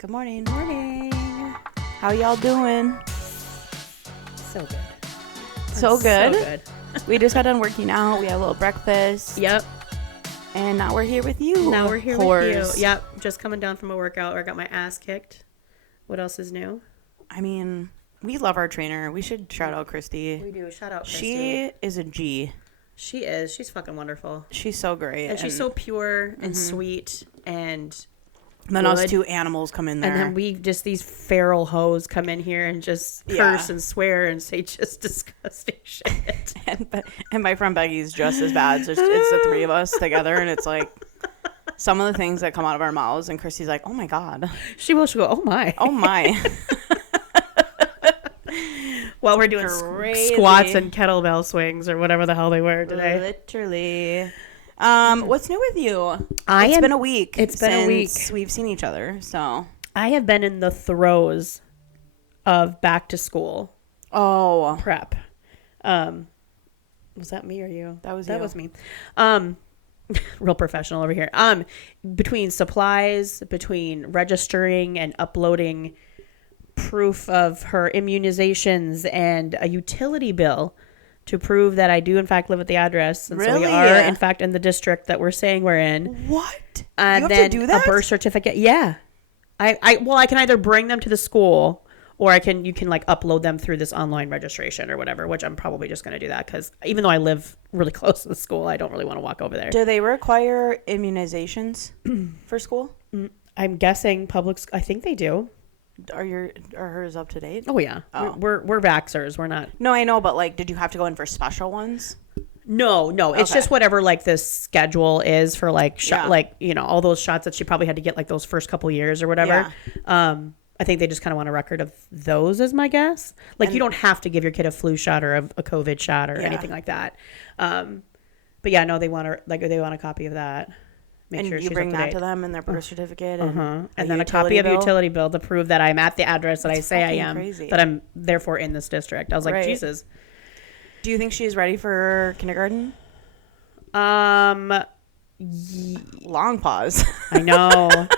Good morning. Morning. How y'all doing? So good. So good. So good. We just got done working out. We had a little breakfast. Yep. And now we're here with you. Now we're here Whores. with you. Yep. Just coming down from a workout where I got my ass kicked. What else is new? I mean, we love our trainer. We should shout out Christy. We do. Shout out Christy. She is a G. She is. She's fucking wonderful. She's so great. And she's so pure and sweet and then good. us two animals come in there. And then we just, these feral hoes come in here and just curse and swear and say just disgusting shit. and my friend Becky's just as bad. So it's the three of us together. And it's like some of the things that come out of our mouths. And Christy's like, oh my God. She'll go, oh my. Oh my. While we're doing squats and kettlebell swings or whatever the hell they were today. Literally. What's new with you? It's been a week. It's been a week. We've seen each other, so. I have been in the throes of back to school prep. Was that me or you? That was me. Real professional over here. Between supplies, between registering and uploading proof of her immunizations and a utility bill to prove that I do in fact live at the address, and really? So we are in fact in the district that we're saying we're in. What? You have then to do that? A birth certificate. Yeah, I can either bring them to the school or you can like upload them through this online registration or whatever. Which I'm probably just going to do that because even though I live really close to the school, I don't really want to walk over there. Do they require immunizations for school? I'm guessing I think they do. Are hers up to date? Oh yeah. Oh. We're vaxxers. We're not. No, I know, but like, did you have to go in for special ones? No. It's just whatever like the schedule is for like like all those shots that she probably had to get like those first couple years or whatever. Yeah. I think they just kind of want a record of those, is my guess. Like you don't have to give your kid a flu shot or a COVID shot or anything like that. But yeah, no, they want a copy of that. Make sure you bring that to them and their birth certificate and then a copy of a utility bill to prove that I'm at the address that I say I am, crazy. that I'm therefore in this district. I was like, Jesus. Do you think she's ready for kindergarten? Long pause. I know.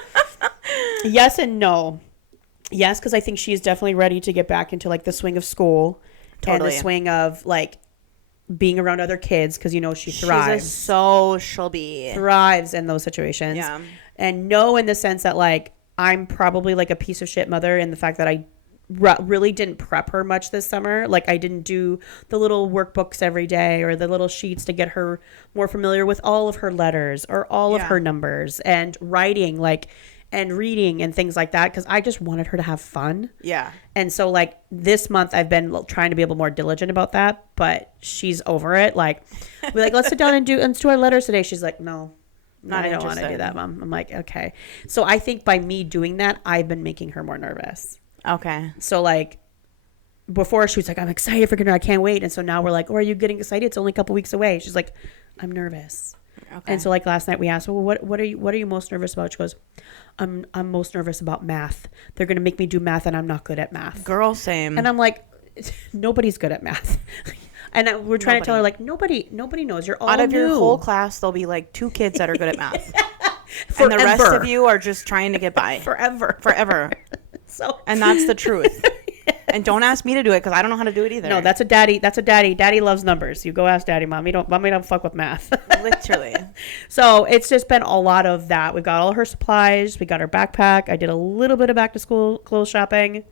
Yes and no. Yes, because I think she's definitely ready to get back into like the swing of school and the swing of like being around other kids because she thrives. She's a social bee. Thrives in those situations. Yeah. And no, in the sense that like I'm probably like a piece of shit mother in the fact that I really didn't prep her much this summer. Like I didn't do the little workbooks every day or the little sheets to get her more familiar with all of her letters or all of her numbers and writing and reading and things like that because I just wanted her to have fun. Yeah. And so like this month I've been trying to be a little more diligent about that, but she's over it. Like we're like, let's sit down and do our letters today. She's like, no, I don't want to do that, Mom. I'm like, okay. So I think by me doing that, I've been making her more nervous. Okay. So like before she was like, I'm excited for kindergarten. I can't wait. And so now we're like, oh, are you getting excited? It's only a couple weeks away. She's like, I'm nervous. Okay. And so like last night we asked, well, what are you most nervous about? She goes, I'm most nervous about math. They're going to make me do math and I'm not good at math. Girl, same. And I'm like, nobody's good at math. And we're trying to tell her like, nobody knows. You're all out of new. Your whole class, there'll be like 2 kids that are good at math. And the rest of you are just trying to get by. Forever. And that's the truth. And don't ask me to do it because I don't know how to do it either. No, that's a daddy. Daddy loves numbers. You go ask daddy. Mommy don't fuck with math. Literally. So it's just been a lot of that. We've got all her supplies. We got her backpack. I did a little bit of back to school clothes shopping.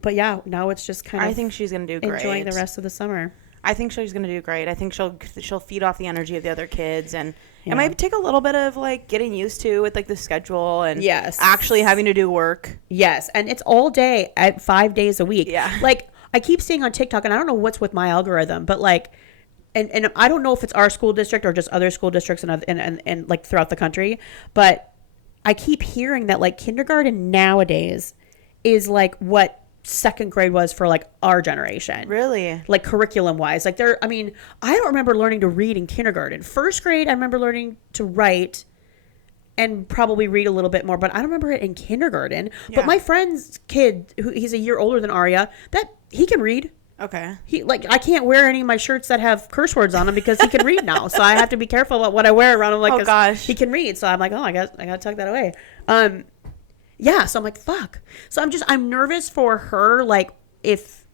But yeah, now it's just kind of. I think she's gonna do great. Enjoying the rest of the summer. I think she's gonna do great. I think she'll feed off the energy of the other kids, and it might take a little bit of like getting used to with like the schedule and actually having to do work. Yes, and it's all day at 5 days a week. Yeah, like I keep seeing on TikTok, and I don't know what's with my algorithm, but like, and I don't know if it's our school district or just other school districts and like throughout the country, but I keep hearing that like kindergarten nowadays is like what second grade was for like our generation. Really? Like curriculum wise. Like I don't remember learning to read in kindergarten. First grade, I remember learning to write and probably read a little bit more, but I don't remember it in kindergarten. Yeah. But my friend's kid, he's a year older than Aria, that he can read. Okay. I can't wear any of my shirts that have curse words on them because he can read now. So I have to be careful about what I wear around him. Like, oh gosh, he can read. So I'm like, oh, I got to tuck that away. Yeah. So I'm like, fuck. So I'm nervous for her. Like, if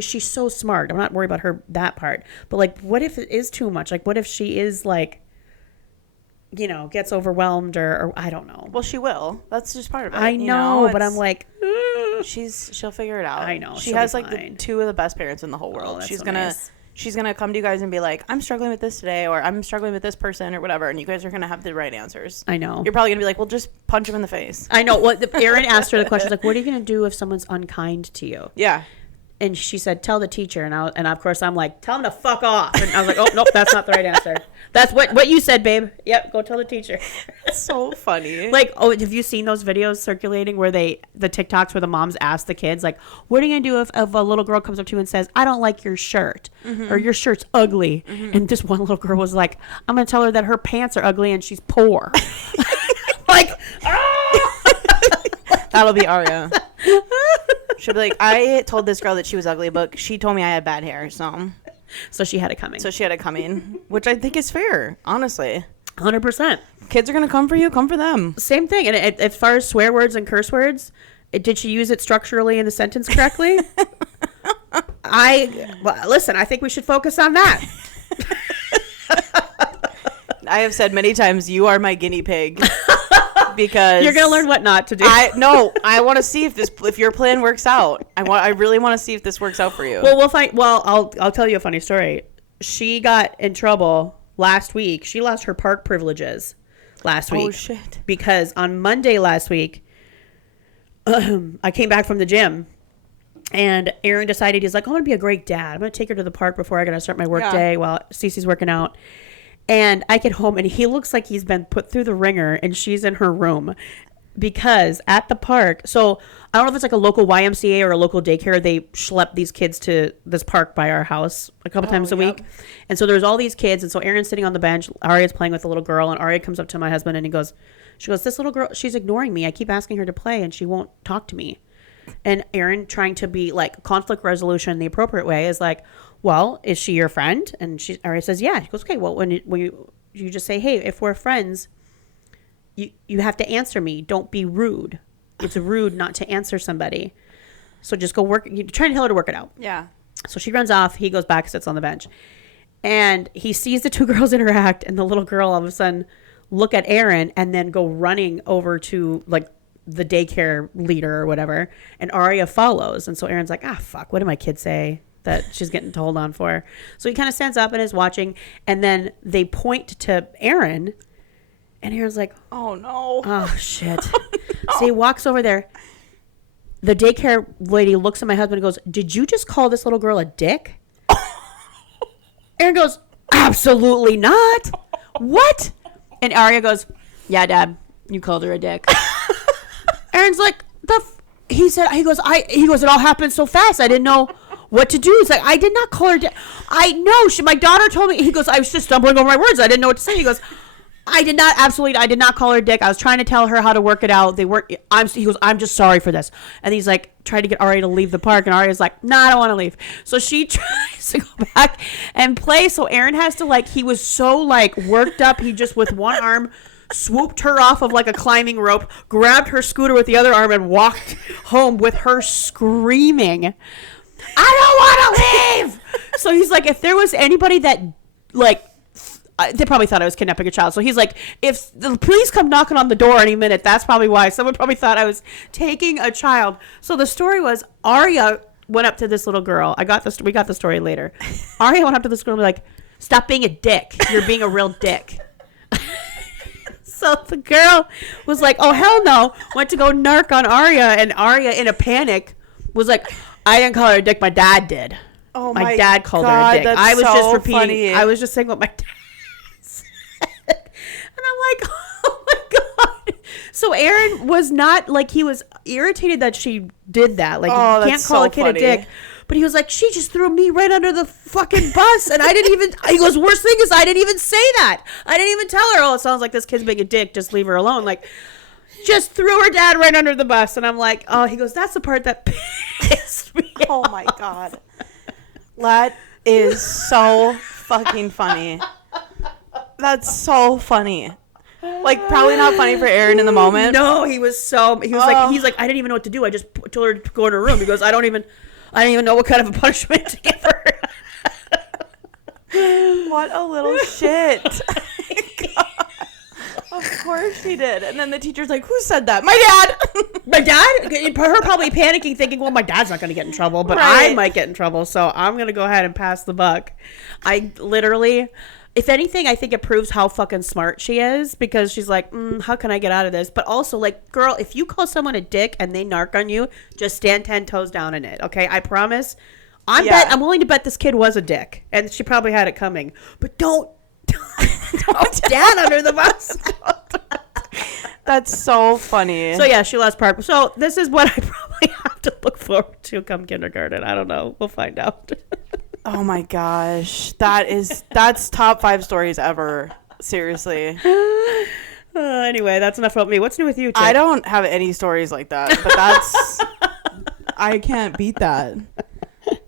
she's so smart, I'm not worried about her, that part. But like, what if it is too much? Like, what if she is like, you know, gets overwhelmed or I don't know. Well, she will. That's just part of it. I know, but I'm like, she'll figure it out. I know. She has like two of the best parents in the whole world. She's gonna come to you guys and be like, I'm struggling with this today, or I'm struggling with this person, or whatever, and you guys are gonna have the right answers. I know. You're probably gonna be like, well, just punch him in the face. I know. Well, Erin asked her the question, like, what are you gonna do if someone's unkind to you? Yeah. And she said, tell the teacher. And of course, I'm like, tell him to fuck off. And I was like, oh, nope, that's not the right answer. That's what you said, babe. Yep, go tell the teacher. It's so funny. Like, oh, have you seen those videos circulating where the TikToks where the moms ask the kids, like, what are you going to do if a little girl comes up to you and says, I don't like your shirt, or your shirt's ugly? And this one little girl was like, I'm going to tell her that her pants are ugly and she's poor. Like, that'll be Aria. She'll be like, I told this girl that she was ugly, but she told me I had bad hair, so she had it coming. Which I think is fair, honestly. 100%. Kids are going to come for you, come for them. Same thing. And as far as swear words and curse words, did she use it structurally in the sentence correctly? Listen, I think we should focus on that. I have said many times, you are my guinea pig. Because you're gonna learn what not to do. I want to see if your plan works out. I really want to see if this works out for you. Well, we'll find. Well, I'll tell you a funny story. She got in trouble last week. She lost her park privileges last week. Oh shit! Because on Monday last week, I came back from the gym, and Aaron decided he's like, I'm gonna be a great dad. I'm gonna take her to the park before I gotta start my work day while Cece's working out. And I get home, and he looks like he's been put through the ringer, and she's in her room. Because at the park, so I don't know if it's like a local YMCA or a local daycare, they schlep these kids to this park by our house a couple times a week. And so there's all these kids, and so Aaron's sitting on the bench, Aria's playing with a little girl, and Aria comes up to my husband, and she goes, this little girl, she's ignoring me. I keep asking her to play, and she won't talk to me. And Aaron, trying to be like conflict resolution the appropriate way, is like, well, is she your friend? And Aria says, yeah. He goes, okay, well, when you just say, hey, if we're friends, you have to answer me. Don't be rude. It's rude not to answer somebody. So just go work. You're trying to tell her to work it out. Yeah. So she runs off. He goes back, sits on the bench. And he sees the two girls interact, and the little girl all of a sudden look at Aaron and then go running over to like the daycare leader or whatever. And Aria follows. And so Aaron's like, fuck, what did my kid say that she's getting told on for? So he kind of stands up and is watching, and then they point to Aaron, and Aaron's like, oh no, oh shit. So he walks over there. The daycare lady looks at my husband and goes, did you just call this little girl a dick? Aaron goes, absolutely not. What? And Aria goes, yeah, Dad, you called her a dick. Aaron's like, he goes, it all happened so fast, I didn't know what to do. He's like, I did not call her. I know. My daughter told me. He goes, I was just stumbling over my words. I didn't know what to say. He goes, I did not call her a dick. I was trying to tell her how to work it out. He goes, I'm just sorry for this. And he's like, trying to get Aria to leave the park. And Aria's like, nah, I don't want to leave. So she tries to go back and play. So Aaron has to he was so worked up. He just with one arm swooped her off of a climbing rope, grabbed her scooter with the other arm, and walked home with her screaming, I don't want to leave. So he's like, if there was anybody that they probably thought I was kidnapping a child. So he's like, if the police come knocking on the door any minute, that's probably why. Someone probably thought I was taking a child. So the story was, Aria went up to this little girl. We got the story later. Aria went up to this girl and was like, stop being a dick. You're being a real dick. So the girl was like, oh, hell no. Went to go narc on Aria, and Aria, in a panic, was like, I didn't call her a dick. My dad did. Oh, my dad called her a dick. I was just repeating. Funny. I was just saying what my dad said. And I'm like, oh my God. So Aaron was not he was irritated that she did that. You can't call a kid a dick. But he was like, she just threw me right under the fucking bus. And I didn't even, he goes, worst thing is I didn't even say that. I didn't even tell her, oh, it sounds like this kid's being a dick. Just leave her alone. Just threw her dad right under the bus. And I'm like, oh, he goes, that's the part that pissed me off. Oh my God. That is so fucking funny. That's so funny. Like, probably not funny for Aaron in the moment. No, he was like, I didn't even know what to do. I just told her to go in her room. He goes, I don't even know what kind of a punishment to give her. What a little shit. Of course she did. And then the teacher's like, who said that? My dad. My dad? Her probably panicking, thinking, well, my dad's not going to get in trouble, but I might get in trouble, so I'm going to go ahead and pass the buck. I literally, if anything, I think it proves how fucking smart she is, because she's like, how can I get out of this? But also, like, girl, if you call someone a dick and they narc on you, just stand 10 toes down in it, okay? I promise. I'm willing to bet this kid was a dick, and she probably had it coming. But don't dad under the bus. That's so funny. So yeah, she lost part. So this is what I probably have to look forward to come kindergarten. I don't know. We'll find out. Oh my gosh. That's top 5 stories ever. Seriously. Anyway, that's enough about me. What's new with you, Chick? I don't have any stories like that, but I can't beat that.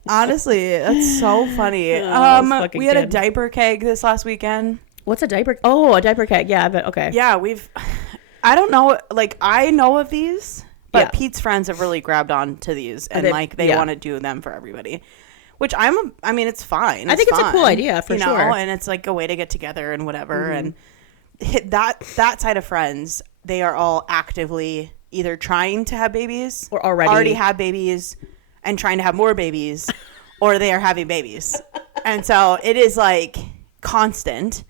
Honestly, that's so funny. We had a diaper keg this last weekend. What's a diaper? Oh, a diaper keg. Yeah, but okay. Yeah, I don't know. Like, I know of these, but Pete's friends have really grabbed on to these, and they want to do them for everybody. Which I mean, it's fine. I think it's a cool idea for sure, and it's like a way to get together and whatever. And that side of friends, they are all actively either trying to have babies or already have babies and trying to have more babies, or they are having babies. And so it is like constant.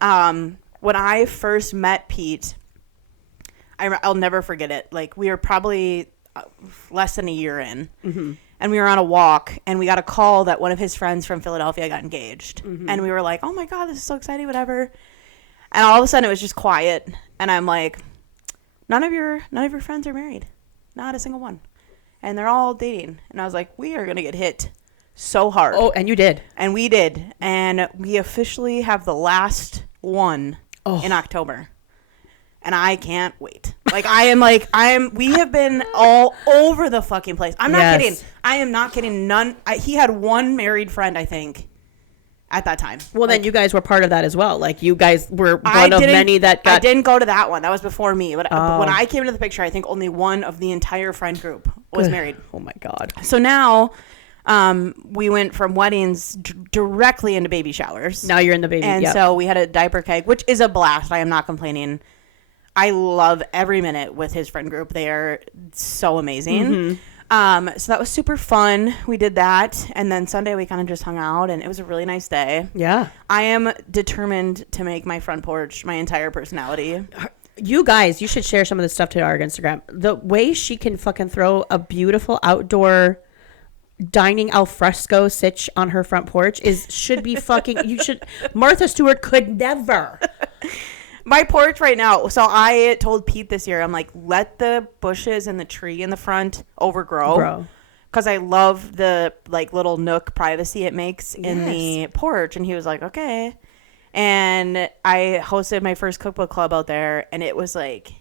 When I first met Pete, I'll never forget it. Like, we were probably less than a year in, and we were on a walk, and we got a call that one of his friends from Philadelphia got engaged. And we were like, oh my God, this is so exciting, whatever. And all of a sudden it was just quiet. And I'm like, none of your friends are married. Not a single one. And they're all dating. And I was like, we are going to get hit so hard. Oh, and you did. And we did. And we officially have the last one in October. And I can't wait. Like, we have been all over the fucking place. I'm not kidding. I am not kidding. He had one married friend, I think, at that time. Well, then you guys were part of that as well. Like, you guys were one of many that got... I didn't go to that one. That was before me. But when I came into the picture, I think only one of the entire friend group was married. Oh, my God. So now... we went from weddings directly into baby showers. Now you're in the baby. And so we had a diaper keg, which is a blast. I am not complaining. I love every minute with his friend group. They are so amazing. So that was super fun. We did that. And then Sunday we kind of just hung out, and it was a really nice day. Yeah. I am determined to make my front porch my entire personality. You guys, you should share some of this stuff to our Instagram. The way she can fucking throw a beautiful outdoor dining al fresco sitch on her front porch should be fucking Martha Stewart could never. My porch right now, so I told Pete this year, I'm like, let the bushes and the tree in the front overgrow, because I love the like little nook privacy it makes in the porch. And he was like, okay. And I hosted my first cookbook club out there, and it was like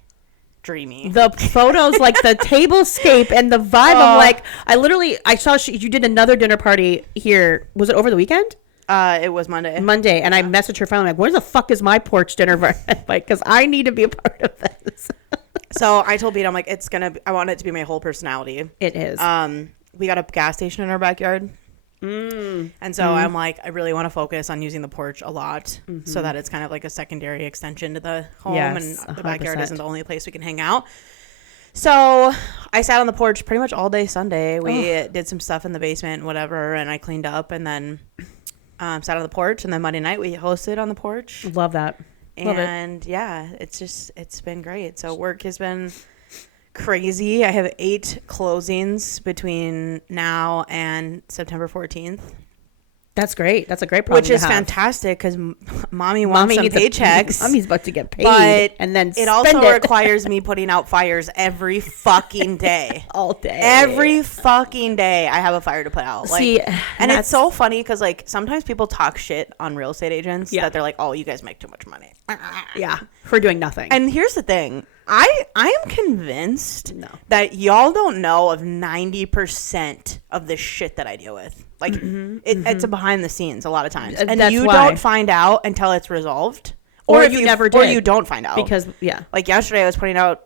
dreamy. The photos, like the tablescape and the vibe. I'm like, I saw you did another dinner party here. Was it over the weekend? It was Monday. And I messaged her finally, like, where the fuck is my porch dinner? Like, because I need to be a part of this. So I told Pete, I'm like, I want it to be my whole personality. It is. We got a gas station in our backyard. And so I'm like, I really want to focus on using the porch a lot, so that it's kind of like a secondary extension to the home, and the 100%. Backyard isn't the only place we can hang out. So I sat on the porch pretty much all day Sunday. We did some stuff in the basement and whatever, and I cleaned up, and then sat on the porch, and then Monday night we hosted on the porch. Love that. And yeah, it's been great. So work has been crazy. I have 8 closings between now and September 14th. That's great. That's a great problem, which is fantastic, because mommy wants some paychecks. Mommy's about to get paid, but and then it also requires me putting out fires every fucking day. All day. Every fucking day I have a fire to put out. Like, see, and it's so funny because like sometimes people talk shit on real estate agents that they're like, oh, you guys make too much money. Yeah, for doing nothing. And here's the thing. I am convinced that y'all don't know of 90% of the shit that I deal with. Like, it's a behind the scenes a lot of times. And you don't find out until it's resolved, Or if you never did. Or you don't find out. Because, yeah. Like yesterday I was putting out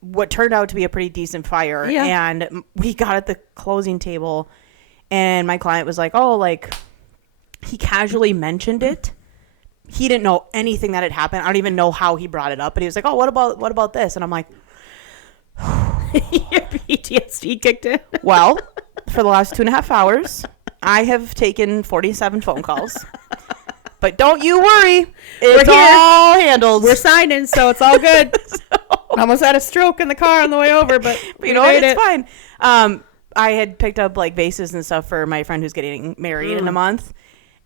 what turned out to be a pretty decent fire. Yeah. And we got at the closing table and my client was like, oh, like he casually mentioned it. He didn't know anything that had happened. I don't even know how he brought it up, but he was like, oh, what about this? And I'm like, your PTSD kicked in. well, for the last 2.5 hours, I have taken 47 phone calls. But don't you worry. It's all handled. We're signing, so it's all good. I almost had a stroke in the car on the way over, but you know what? It's fine. I had picked up like vases and stuff for my friend who's getting married in a month.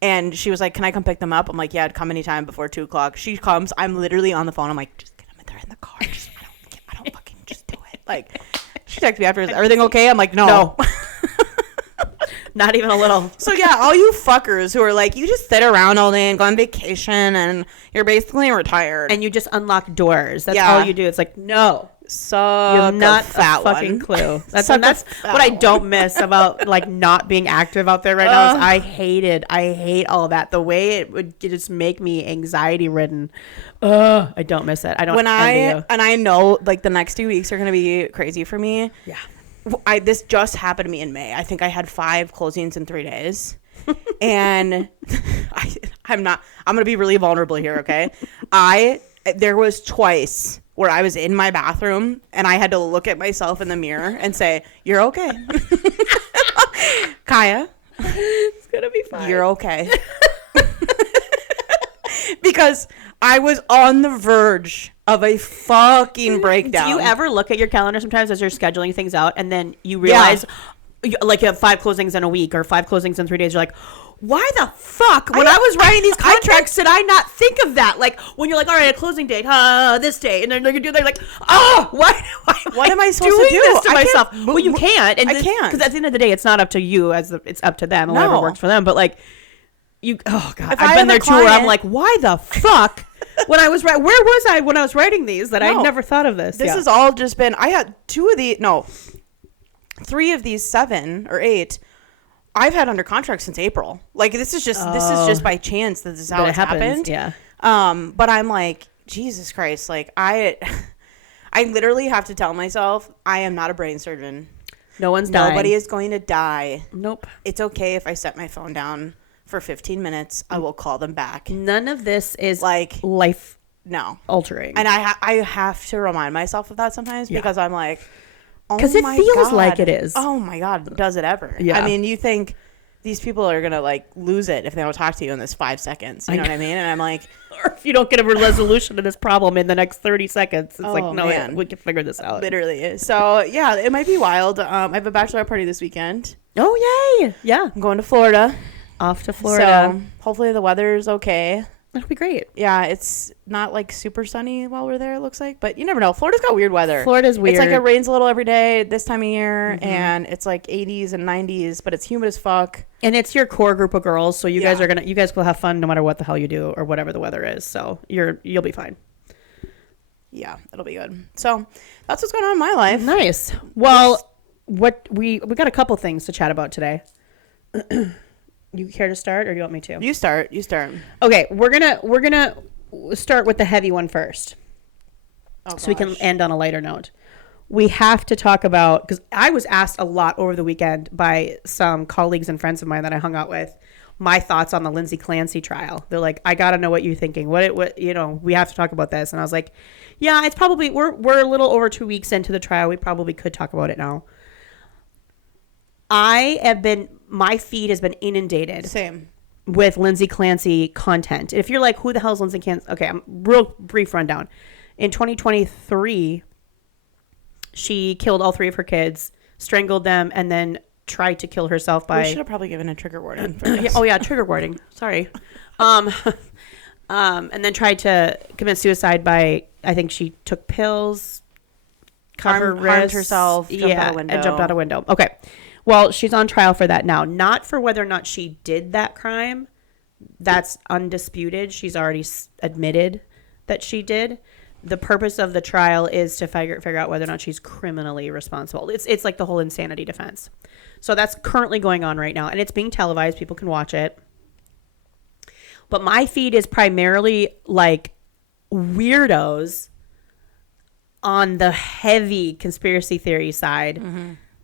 And she was like, can I come pick them up? I'm like, yeah, I'd come anytime before 2:00. She comes. I'm literally on the phone. I'm like, just get them in there in the car. I don't fucking just do it. Like, she texted me after, is everything okay? I'm like, no. Not even a little. So yeah, all you fuckers who are like, you just sit around all day and go on vacation and you're basically retired. And you just unlock doors. That's all you do. It's like, no. So you have not a fucking clue. That's what I don't miss about like not being active out there right now. Is I hate all that. The way it would just make me anxiety ridden. I don't miss it. I don't. And I know like the next 2 weeks are gonna be crazy for me. Yeah. This just happened to me in May. I think I had 5 closings in 3 days. And I'm going to be really vulnerable here, okay? There was twice where I was in my bathroom and I had to look at myself in the mirror and say, you're okay. Kiah. It's going to be fine. You're okay. Because I was on the verge of a fucking breakdown. Do you ever look at your calendar sometimes as you're scheduling things out and then you realize like you have 5 closings in a week or 5 closings in 3 days? You're like, why the fuck? When I was writing these contracts, did I not think of that? Like when you're like, all right, a closing date, this day, and then they're like, oh, what am I supposed to do this to myself? Well, you can't. And I can't. Because at the end of the day, it's not up to you it's up to them. Whatever works for them. But like, oh God, I've been there too where I'm like, why the fuck? Where was I when I was writing these that I never thought of this? This has all just been, I had 3 of these 7 or 8 I've had under contract since April. Like this is just by chance that this is how it happened. Yeah. But I'm like, Jesus Christ, like I literally have to tell myself I am not a brain surgeon. Nobody is going to die. Nope. It's okay if I set my phone down for 15 minutes. I will call them back. None of this is like life altering. And I have to remind myself of that sometimes because I'm like, because it feels like it is. Oh my God, does it ever? Yeah. I mean, you think these people are gonna like lose it if they don't talk to you in this 5 seconds. You know what I mean? And I'm like, or if you don't get a resolution to this problem in the next 30 seconds, it's like, no, man. we can figure this out. Literally. So yeah, it might be wild. I have a bachelor party this weekend. Oh yay! Yeah, I'm going to Florida. Off to Florida. So hopefully the weather's okay. That'll be great. Yeah, it's not like super sunny while we're there, it looks like. But you never know. Florida's got weird weather. Florida's weird. It's like it rains a little every day this time of year. Mm-hmm. And it's like 80s and 90s, but it's humid as fuck. And it's your core group of girls. So you guys will have fun no matter what the hell you do or whatever the weather is. So you'll be fine. Yeah, it'll be good. So that's what's going on in my life. Nice. Well, we got a couple things to chat about today. You care to start, or do you want me to? You start. Okay, we're gonna start with the heavy one first, so we can end on a lighter note. We have to talk about, because I was asked a lot over the weekend by some colleagues and friends of mine that I hung out with, my thoughts on the Lindsey Clancy trial. They're like, I gotta know what you're thinking. What we have to talk about this. And I was like, yeah, it's probably we're a little over 2 weeks into the trial. We probably could talk about it now. My feed has been inundated. Same. With Lindsey Clancy content. If you're like, who the hell is Lindsey Clancy? Okay, real brief rundown. In 2023, she killed all 3 of her kids, strangled them, and then tried to kill herself by... We should have probably given a trigger warning for this. Trigger warning. Sorry. And then tried to commit suicide by, I think she took pills, harmed herself, jumped out a window. And jumped out a window. Okay. Well, she's on trial for that now. Not for whether or not she did that crime. That's undisputed. She's already admitted that she did. The purpose of the trial is to figure out whether or not she's criminally responsible. It's like the whole insanity defense. So that's currently going on right now, and it's being televised. People can watch it. But my feed is primarily like weirdos on the heavy conspiracy theory side,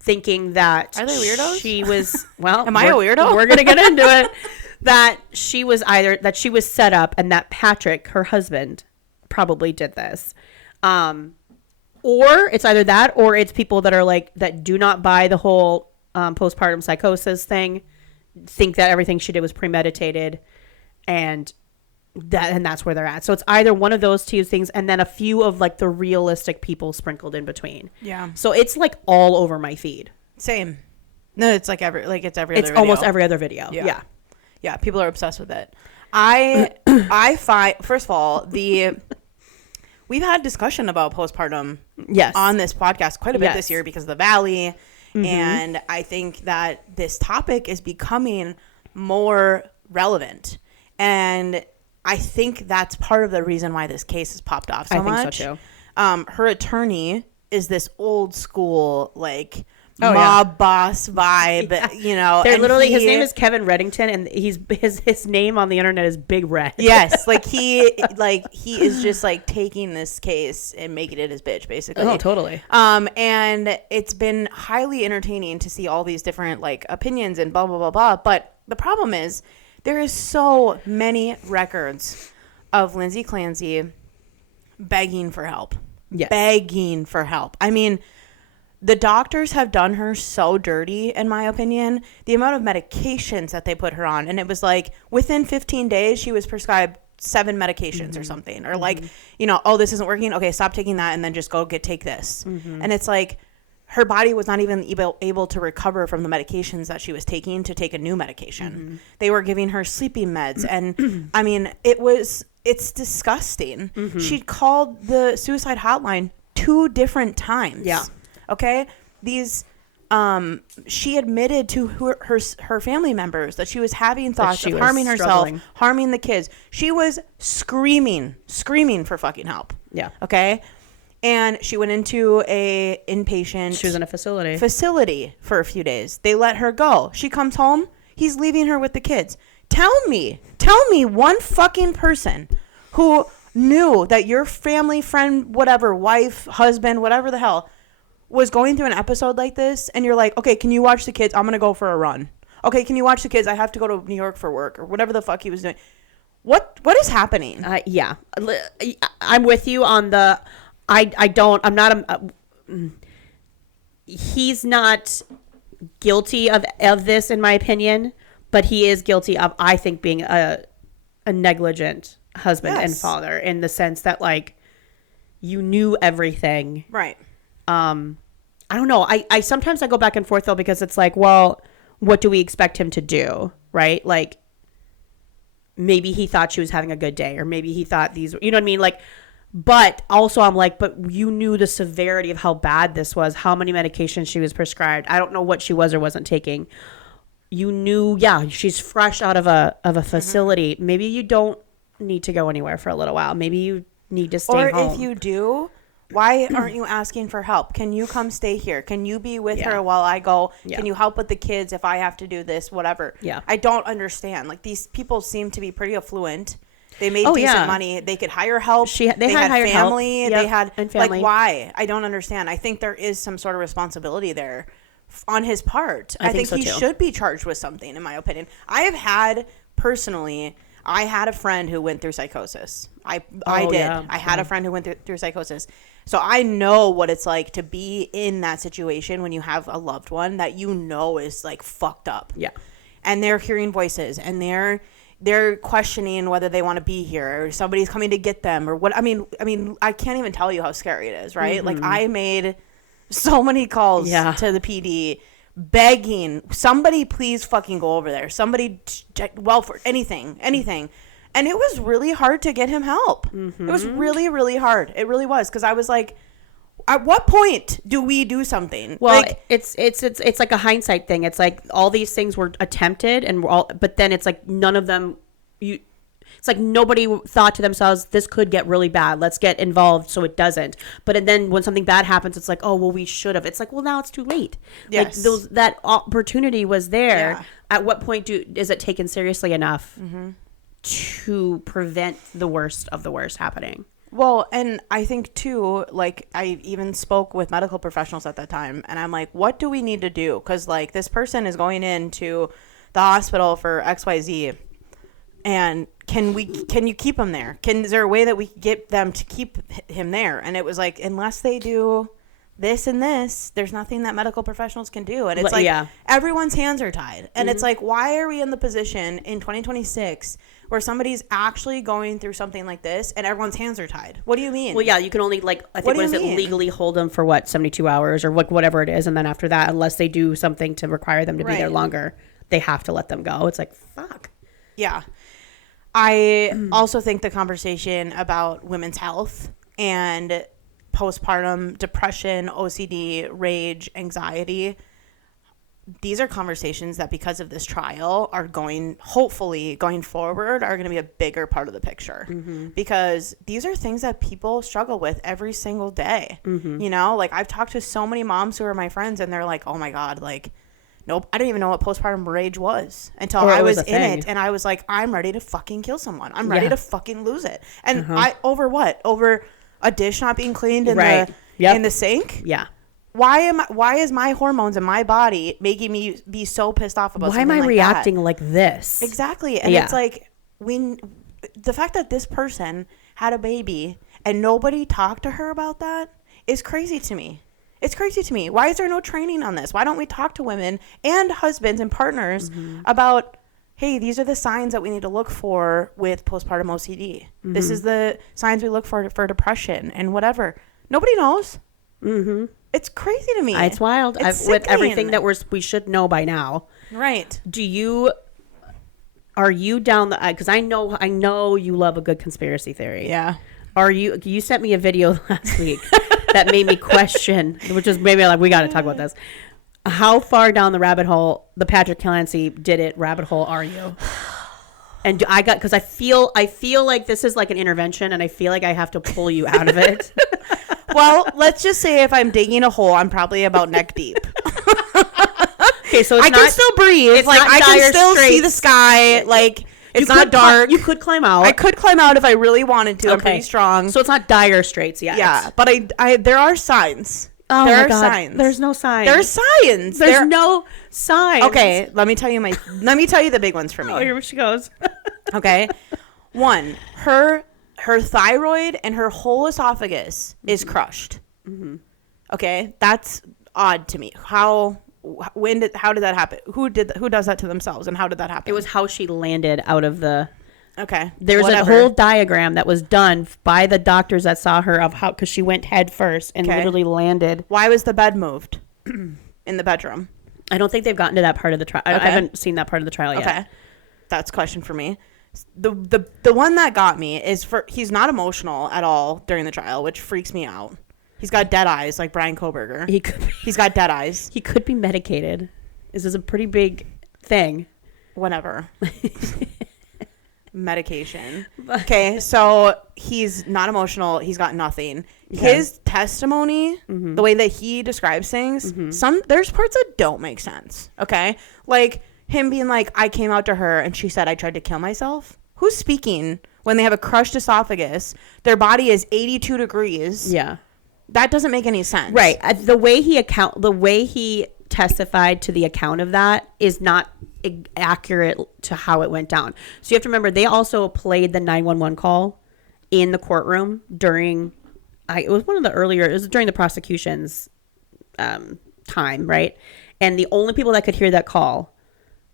thinking that are they weirdos? She was Am I a weirdo? We're gonna get into it. That she was set up, and that Patrick, her husband, probably did this. Or it's either that, or it's people that are like that do not buy the whole postpartum psychosis thing, think that everything she did was premeditated, and that's where they're at. So it's either one of those two things, and then a few of like the realistic people sprinkled in between. Yeah. So it's like all over my feed. Same. No, it's like every other video. Almost every other video. Yeah. Yeah, people are obsessed with it. I find, first of all, we've had discussion about postpartum on this podcast quite a bit this year because of the Valley. And I think that this topic is becoming more relevant. And I think that's part of the reason why this case has popped off so much. I think so too. Her attorney is this old school, like, mob boss vibe, you know. They're literally, his name is Kevin Reddington, and his name on the internet is Big Red. Yes, he is just like taking this case and making it his bitch, basically. Oh, totally. And it's been highly entertaining to see all these different like opinions and blah blah blah blah. But the problem is there is so many records of Lindsey Clancy begging for help. Yes. Begging for help. I mean, the doctors have done her so dirty, in my opinion. The amount of medications that they put her on. And it was like within 15 days, she was prescribed 7 medications or something. Or like, you know, oh, this isn't working. Okay, stop taking that and then just go take this. And it's like her body was not even able to recover from the medications that she was taking to take a new medication. They were giving her sleeping meds. And I mean, it's disgusting. She called the suicide hotline 2 different times. Yeah. Okay, she admitted to her family members that she was having thoughts of harming herself, harming the kids. She was screaming for fucking help. Yeah. Okay, and she went into a inpatient. She was in a facility for a few days. They let her go. She comes home. He's leaving her with the kids. Tell me one fucking person who knew that your family, friend, whatever, wife, husband, whatever the hell, was going through an episode like this, and you're like, okay, can you watch the kids? I'm gonna go for a run. Okay, can you watch the kids? I have to go to New York for work, or whatever the fuck he was doing. What is happening? Yeah, I'm with you on the. He's not guilty of this, in my opinion, but he is guilty of, I think, being a negligent husband and father, in the sense that, like, you knew everything, right? I don't know. I sometimes I go back and forth though, because it's like, well, what do we expect him to do? Right? Like, maybe he thought she was having a good day, or maybe he thought these, you know what I mean? Like, but also I'm like, but you knew the severity of how bad this was, how many medications she was prescribed. I don't know what she was or wasn't taking. You knew, she's fresh out of a facility. Maybe you don't need to go anywhere for a little while. Maybe you need to stay home. Or if you do, why aren't you asking for help? Can you come stay here? Can you be with her while I go? Can you help with the kids if I have to do this, whatever? Yeah. I don't understand. Like, these people seem to be pretty affluent. They made decent money. They could hire help. They had family. Help. They had family. Like, why? I don't understand. I think there is some sort of responsibility there on his part. I think he should be charged with something, in my opinion. I had a friend who went through psychosis. I did. Yeah. I had a friend who went through psychosis. So I know what it's like to be in that situation when you have a loved one that you know is like fucked up. Yeah. And they're hearing voices, and they're questioning whether they want to be here, or somebody's coming to get them, or what. I mean, I can't even tell you how scary it is, right? Like, I made so many calls to the PD begging, somebody please fucking go over there. Somebody for anything. And it was really hard to get him help. It was really, really hard. It really was. Because I was like, at what point do we do something? Well, like, it's like a hindsight thing. It's like all these things were attempted, but then it's like none of them. It's like nobody thought to themselves, this could get really bad. Let's get involved so it doesn't. But then when something bad happens, it's like, oh, well, we should have. It's like, well, now it's too late. Yes. Like that opportunity was there. Yeah. At what point is it taken seriously enough to prevent the worst of the worst happening. Well, and I think too, like, I even spoke with medical professionals at that time, and I'm like, what do we need to do? Because, like, this person is going into the hospital for XYZ, and can you keep him there? Is there a way that we can get them to keep him there? And it was like, unless they do this and this, there's nothing that medical professionals can do. And it's like, everyone's hands are tied. And it's like, why are we in the position in 2026 where somebody's actually going through something like this and everyone's hands are tied? What do you mean? Well, yeah, you can only, like, I think, what is it, legally hold them for, 72 hours or whatever it is. And then after that, unless they do something to require them to be there longer, they have to let them go. It's like, fuck. Yeah. I also think the conversation about women's health and postpartum depression, OCD, rage, anxiety, these are conversations that, because of this trial, are hopefully going forward, are going to be a bigger part of the picture. Because these are things that people struggle with every single day. You know, like, I've talked to so many moms who are my friends, and they're like, oh my God, like, nope, I didn't even know what postpartum rage was until I was in it. And I was like, I'm ready to fucking kill someone. I'm ready to fucking lose it. And over what? Over a dish not being cleaned in the sink? Yeah. Why is my hormones in my body making me be so pissed off about something like that? Why am I reacting like this? Exactly. And it's like, the fact that this person had a baby and nobody talked to her about that is crazy to me. It's crazy to me. Why is there no training on this? Why don't we talk to women and husbands and partners about, hey, these are the signs that we need to look for with postpartum OCD. This is the signs we look for depression and whatever. Nobody knows. It's crazy to me. It's wild. With everything that we should know by now. Right. Are you down the, because I know you love a good conspiracy theory. Yeah. You sent me a video last week that made me question, which is maybe like, we got to talk about this. How far down the rabbit hole, the Patrick Clancy did it rabbit hole are you? And because I feel like this is like an intervention, and I feel like I have to pull you out of it. Well, let's just say if I'm digging a hole, I'm probably about neck deep. Okay, so I can still breathe. It's like, not I can still straits. see the sky. Like, it's not dark. You could climb out. I could climb out if I really wanted to. Okay. I'm pretty strong. So it's not dire straits yet. Yeah, but there are signs. Oh, there are God. signs. There's no signs. There's signs. There's no signs. Okay, let me tell you the big ones for me. Oh, here she goes. Okay. One, her thyroid and her whole esophagus is crushed. Okay, that's odd to me. How did that happen? Who does that to themselves, and how did that happen? It was how she landed out of the. Okay. There's a whole diagram that was done by the doctors that saw her of how, because she went head first and literally landed. Why was the bed moved in the bedroom? I don't think they've gotten to that part of the trial. Okay. I haven't seen that part of the trial yet. Okay. That's a question for me. The one that got me is he's not emotional at all during the trial, which freaks me out. He's got dead eyes like Brian Koberger. He's got dead eyes. He could be medicated. This is a pretty big thing. Whatever. Medication. Okay, so he's not emotional. He's got nothing. Okay. His testimony, the way that he describes things, there's parts that don't make sense. Okay, like him being like, I came out to her and she said I tried to kill myself. Who's speaking when they have a crushed esophagus? Their body is 82 degrees. Yeah, that doesn't make any sense. Right. The way he testified to the account of that is not accurate to how it went down. So you have to remember, they also played the 911 call in the courtroom during it was during the prosecution's time, right? And the only people that could hear that call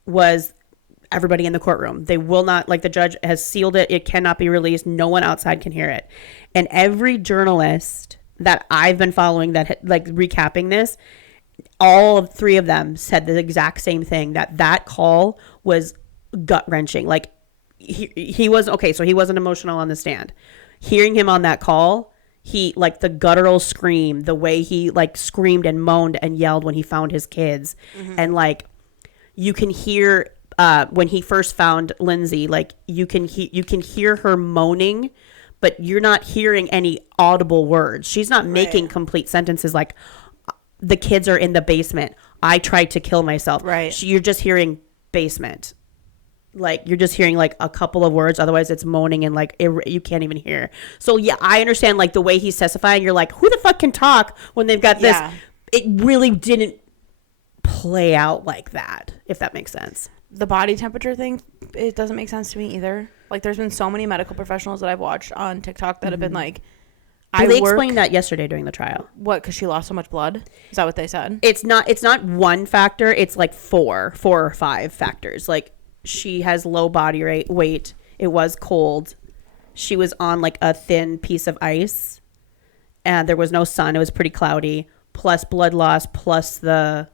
was everybody in the courtroom. They will not, like, the judge has sealed it. It cannot be released. No one outside can hear it. And every journalist that I've been following that, like, recapping this, all three of them said the exact same thing, that call was gut-wrenching. Like, he was, okay, so he wasn't emotional on the stand. Hearing him on that call, he, like, the guttural scream, the way he, like, screamed and moaned and yelled when he found his kids. And, like, you can hear, when he first found Lindsey, like, you can hear her moaning, but you're not hearing any audible words. She's not making complete sentences like, the kids are in the basement. I tried to kill myself. Right. You're just hearing basement. like you're just hearing like a couple of words, otherwise it's moaning and like you can't even hear. So yeah, I understand like the way he's testifying. You're like, who the fuck can talk when they've got this? It really didn't play out like that, if that makes sense. The body temperature thing, it doesn't make sense to me either. Like, there's been so many medical professionals that I've watched on TikTok that have been like, they explained that yesterday during the trial. What? Because she lost so much blood? Is that what they said? It's not one factor. It's like four or five factors. Like, she has low body weight. It was cold. She was on like a thin piece of ice, and there was no sun. It was pretty cloudy. Plus blood loss, plus the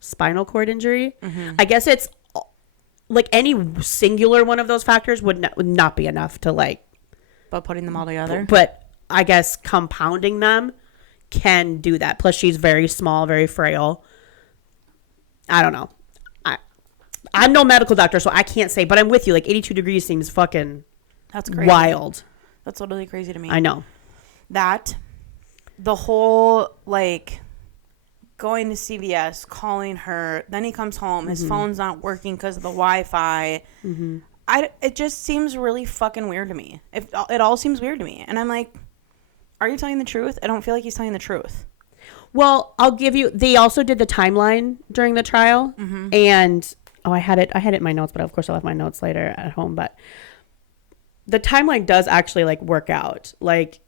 spinal cord injury. I guess it's like any singular one of those factors would not be enough to like. But putting them all together. But I guess compounding them can do that. Plus, she's very small, very frail. I don't know. I'm no medical doctor, so I can't say. But I'm with you. Like 82 degrees seems fucking that's crazy. Wild. That's totally crazy to me. I know. That the whole like going to CVS, calling her, then he comes home, his phone's not working because of the Wi-Fi. It just seems really fucking weird to me. It all seems weird to me, and I'm like, are you telling the truth? I don't feel like he's telling the truth. Well, I'll give you. They also did the timeline during the trial, and I had it in my notes, but of course I'll have my notes later at home. But the timeline does actually like work out. Like,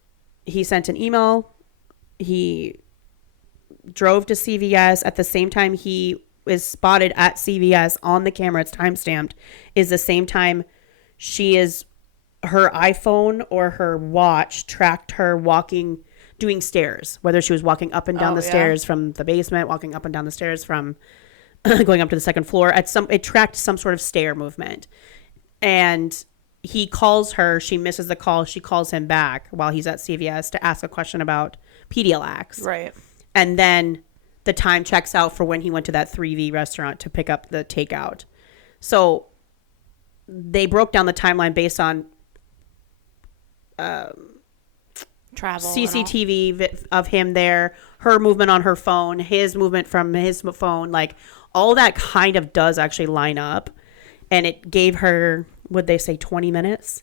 he sent an email. He drove to CVS at the same time he is spotted at CVS on the camera. It's timestamped. Is the same time her iPhone or her watch tracked her doing stairs, whether she was walking up and down the stairs from the basement, walking up and down the stairs from going up to the second floor. It tracked some sort of stair movement. And he calls her. She misses the call. She calls him back while he's at CVS to ask a question about Pedialyte. Right. And then the time checks out for when he went to that 3V restaurant to pick up the takeout. So they broke down the timeline based on travel, CCTV of him there, her movement on her phone, his movement from his phone. Like, all that kind of does actually line up. And it gave her, would they say 20 minutes?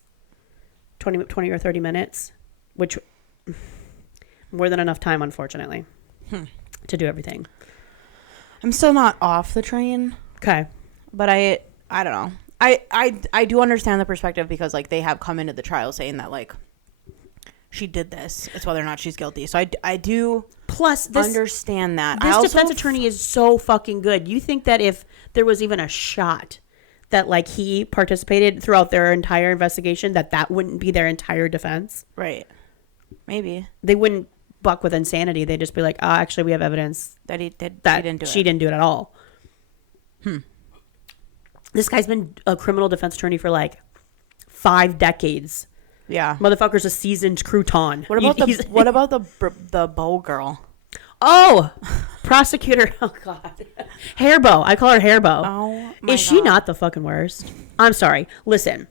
20 or 30 minutes, which more than enough time, unfortunately, to do everything. I'm still not off the train. Okay. But I don't know. I do understand the perspective because like they have come into the trial saying that like she did this. It's whether or not she's guilty. So I do understand that. This defense attorney is so fucking good. You think that if there was even a shot that like he participated throughout their entire investigation, that wouldn't be their entire defense? Right. Maybe. They wouldn't buck with insanity. They'd just be like, actually we have evidence that he did. She didn't do it at all. This guy's been a criminal defense attorney for like 5 decades. Yeah. Motherfucker's a seasoned crouton. What about the bow girl? Oh, prosecutor. Oh, God. Hairbow. I call her Hairbow. Oh, my Is she not the fucking worst? I'm sorry. Listen,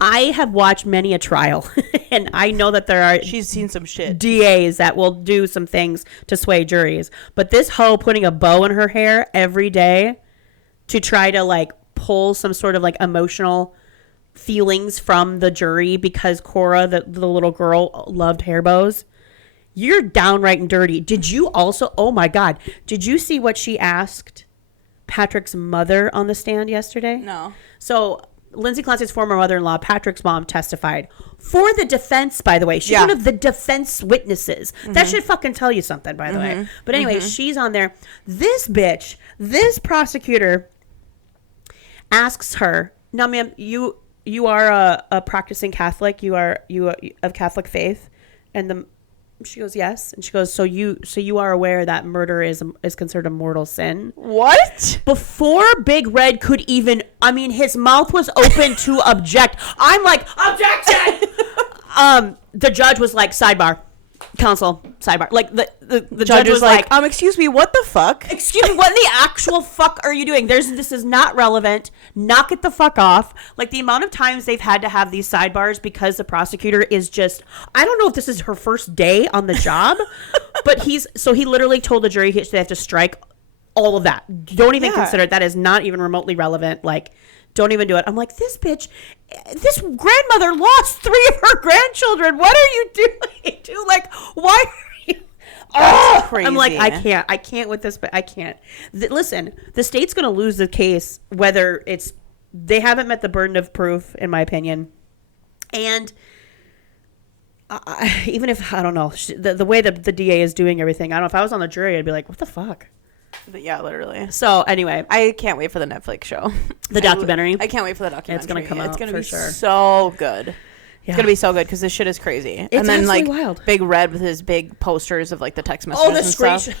I have watched many a trial, and I know that there are... She's seen some shit. DAs that will do some things to sway juries. But this hoe putting a bow in her hair every day to try to, like, pull some sort of, like, emotional feelings from the jury because Cora, the little girl, loved hair bows. You're downright and dirty. Did you also... Oh, my God. Did you see what she asked Patrick's mother on the stand yesterday? No. So... Lindsey Clancy's former mother-in-law, Patrick's mom, testified for the defense, by the way. She's one of the defense witnesses. That should fucking tell you something, by the way. But anyway, she's on there. This bitch, this prosecutor asks her, now, ma'am, you are a practicing Catholic. You are of Catholic faith. And she goes, yes. And she goes, so you are aware that murder is considered a mortal sin? What? Before Big Red could even, I mean, his mouth was open to object. I'm like, objection! The judge was like, sidebar. Counsel, sidebar. Like, the judge was like, excuse me, what the fuck? Excuse me, what in the actual fuck are you doing? This is not relevant. Knock it the fuck off. Like, the amount of times they've had to have these sidebars because the prosecutor is just, I don't know if this is her first day on the job, but he literally told the jury they have to strike all of that. Don't even consider it. That is not even remotely relevant. Like, Don't even do it. I'm like, this grandmother lost 3 of her grandchildren. What are you doing? Like, why are you? Oh, crazy. I'm like, I can't with this, but I can't. Listen, the state's going to lose the case, whether they haven't met the burden of proof, in my opinion. And even if, I don't know, the way the DA is doing everything, I don't know, if I was on the jury, I'd be like, what the fuck? But yeah, literally. So anyway, I can't wait for the Netflix show. The documentary. I can't wait for the documentary. It's going to come out. It's going to be sure. So good. Yeah. It's going to be so good because this shit is crazy. It's and then like wild. Big Red with his big posters of like the text messages. Oh, the screenshot.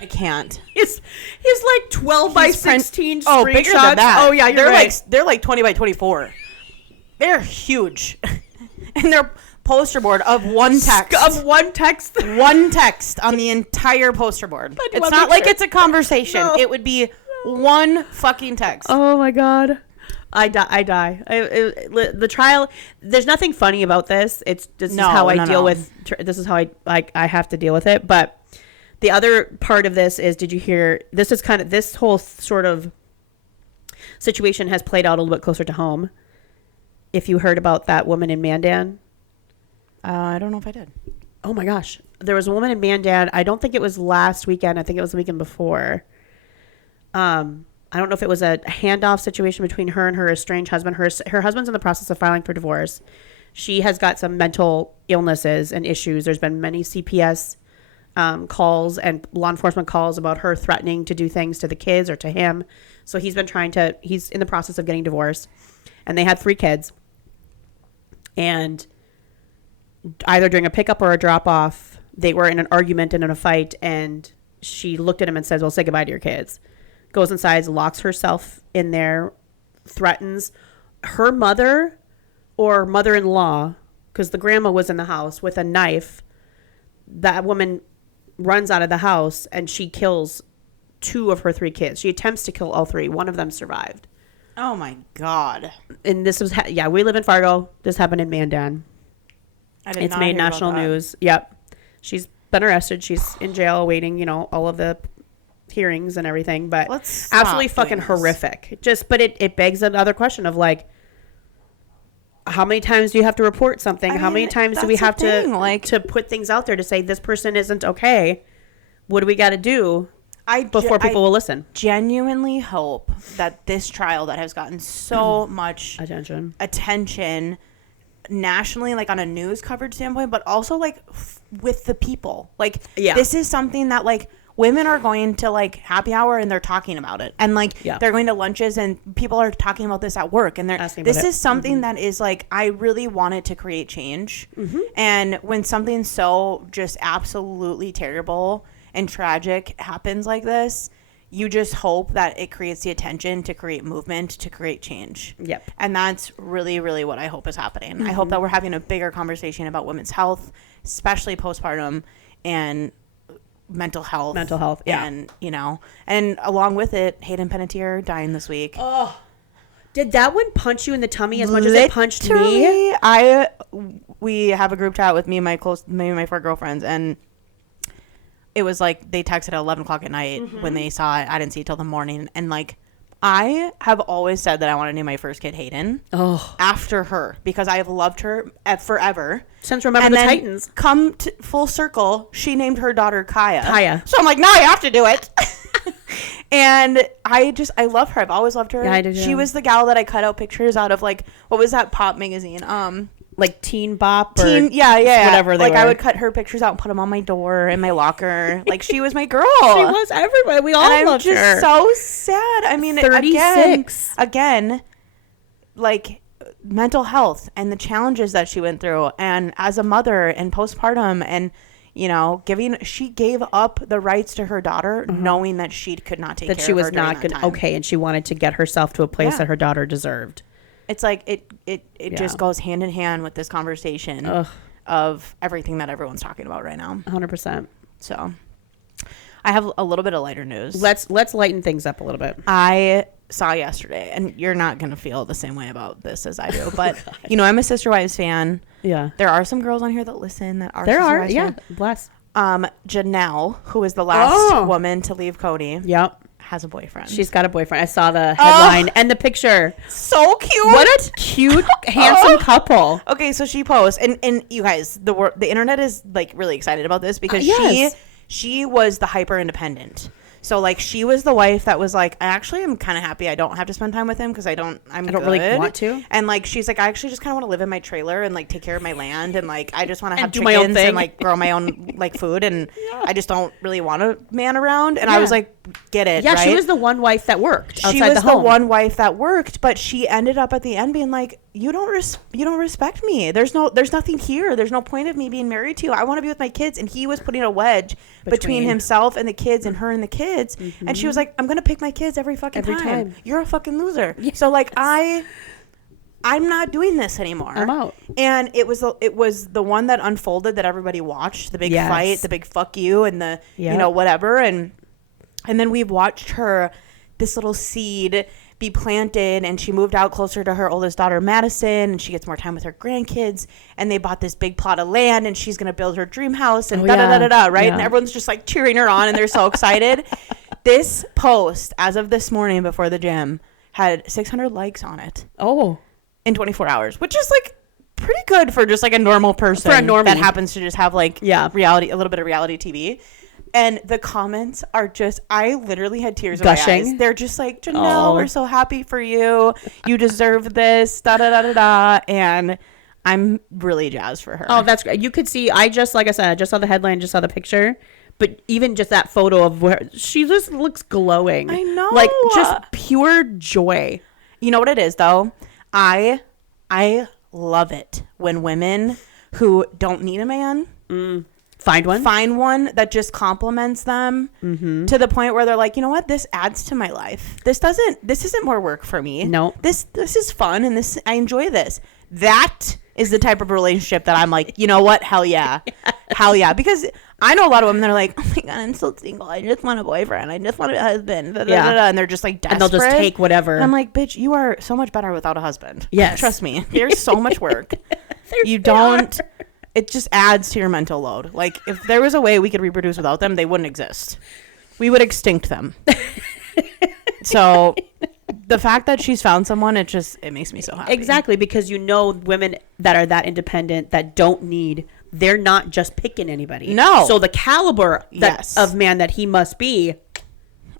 I can't. His like 12 by 16 screenshots. Oh, bigger than that. Oh yeah, you're right. They're like 20 by 24. They're huge. And they're poster board of one text. One text on the entire poster board. It's not like it's a conversation. No. It would be one fucking text. Oh my God. I die. The trial, there's nothing funny about this. This is how I deal with have to deal with it. But the other part of this is, did you hear, this whole sort of situation has played out a little bit closer to home. If you heard about that woman in Mandan. I don't know if I did. Oh my gosh. There was a woman in Mandan. I don't think it was last weekend. I think it was the weekend before. I don't know if it was a handoff situation between her and her estranged husband. Her husband's in the process of filing for divorce. She has got some mental illnesses and issues. There's been many CPS calls and law enforcement calls about her threatening to do things to the kids or to him. So he's in the process of getting divorced. And they had 3 kids. And either during a pickup or a drop off, they were in an argument and in a fight, and she looked at him and says, well, say goodbye to your kids. Goes inside, locks herself in there, threatens her mother or mother-in-law, because the grandma was in the house, with a knife. That woman runs out of the house and she kills 2 of her 3 kids. She attempts to kill all 3. One of them survived. Oh my God. And this was, we live in Fargo. This happened in Mandan. It's made national news. Yep. She's been arrested. She's in jail awaiting, all of the hearings and everything. But absolutely fucking horrific. But it begs another question of like, how many times do you have to report something? How many times do we have to put things out there to say this person isn't okay? What do we got to do before people will listen? Genuinely hope that this trial that has gotten so much attention nationally, like on a news coverage standpoint, but also like with the people, this is something that like women are going to like happy hour and they're talking about it, and they're going to lunches and people are talking about this at work, and this is something that is like, I really wanted to create change. And when something so just absolutely terrible and tragic happens like this, you just hope that it creates the attention to create movement, to create change. Yep. And that's really, really what I hope is happening. I hope that we're having a bigger conversation about women's health, especially postpartum and mental health. Yeah. And, and along with it, Hayden Panettiere dying this week. Oh, did that one punch you in the tummy as much as it punched me? We have a group chat with me and my 4 girlfriends, and it was like they texted at 11 o'clock at night when they saw it. I didn't see it till the morning. And like, I have always said that I want to name my first kid Hayden after her, because I have loved her forever. Since Remember the Titans. Come to full circle, she named her daughter Kiah. So I'm like, now I have to do it. And I love her. I've always loved her. Yeah, I do too. She was the gal that I cut out pictures out of, like, what was that pop magazine? Like Teen Bop or whatever they were. I would cut her pictures out and put them on my door in my locker. Like, she was my girl. She was everybody. We all loved her. I'm just so sad. I mean, 36. Again, like, mental health and the challenges that she went through, and as a mother and postpartum, and she gave up the rights to her daughter, knowing that she could not take care of her. That she was not going to, and she wanted to get herself to a place that her daughter deserved. It's like it just goes hand in hand with this conversation of everything that everyone's talking about right now. 100%. So I have a little bit of lighter news. Let's lighten things up a little bit. I saw yesterday, and you're not going to feel the same way about this as I do, but I'm a Sister Wives fan. Yeah. There are some girls on here that listen that are Sister Wives fans. Bless. Janelle, who is the last woman to leave Cody. Yep. has a boyfriend. She's got a boyfriend. I saw the headline and the picture. So cute. What a cute, handsome couple. Okay, so she posts, and you guys, the internet is like really excited about this because yes. she was the hyper independent. So like she was the wife that was like, I actually am kind of happy I don't have to spend time with him because I don't really want to. And like she's like, I actually just kind of want to live in my trailer and like take care of my land and like I just want to have do chickens my own thing and like grow my own like food and I just don't really want a man around. And I was like, get it? Yeah, right? she was the one wife that worked outside she was the home. the one wife that worked, but she ended up at the end being like, you don't respect me. There's nothing here. There's no point of me being married to you. I want to be with my kids. And he was putting a wedge between himself and the kids and her and the kids. Mm-hmm. And she was like, I'm gonna pick my kids every time. You're a fucking loser. Yes. So like I'm not doing this anymore. I'm out. And it was the one that unfolded that everybody watched, the big fight, the big fuck you, and the whatever. And then we've watched her, this little seed, be planted, and she moved out closer to her oldest daughter Madison, and she gets more time with her grandkids, and they bought this big plot of land, and she's gonna build her dream house, and right? Yeah. And everyone's just like cheering her on, and they're so excited. This post, as of this morning before the gym, had 600 likes on it. Oh, in 24 hours, which is like pretty good for just like a normal person that happens to just have like a little bit of reality TV. And the comments are just, I literally had tears gushing. In my eyes. They're just like, Janelle, we're so happy for you. You deserve this, da-da-da-da-da. And I'm really jazzed for her. Oh, that's great. You could see, like I said, I just saw the headline, just saw the picture. But even just that photo of where she just looks glowing. I know. Like just pure joy. You know what it is, though? I love it when women who don't need a man find one that just compliments them to the point where they're like, you know what, this adds to my life. This isn't more work for me. No, this is fun and I enjoy this. That is the type of relationship that I'm like, you know what, hell yeah. Hell yeah. Because I know a lot of women that are like, oh my god, I'm so single, I just want a boyfriend, I just want a husband, and they're just like desperate, and they'll just take whatever. And I'm like, bitch, you are so much better without a husband. Yes, trust me, there's so much work. It just adds to your mental load. Like, if there was a way we could reproduce without them, they wouldn't exist. We would extinct them. So the fact that she's found someone, it makes me so happy. Exactly, because women that are that independent, that don't need, they're not just picking anybody. No. So the caliber of man that he must be,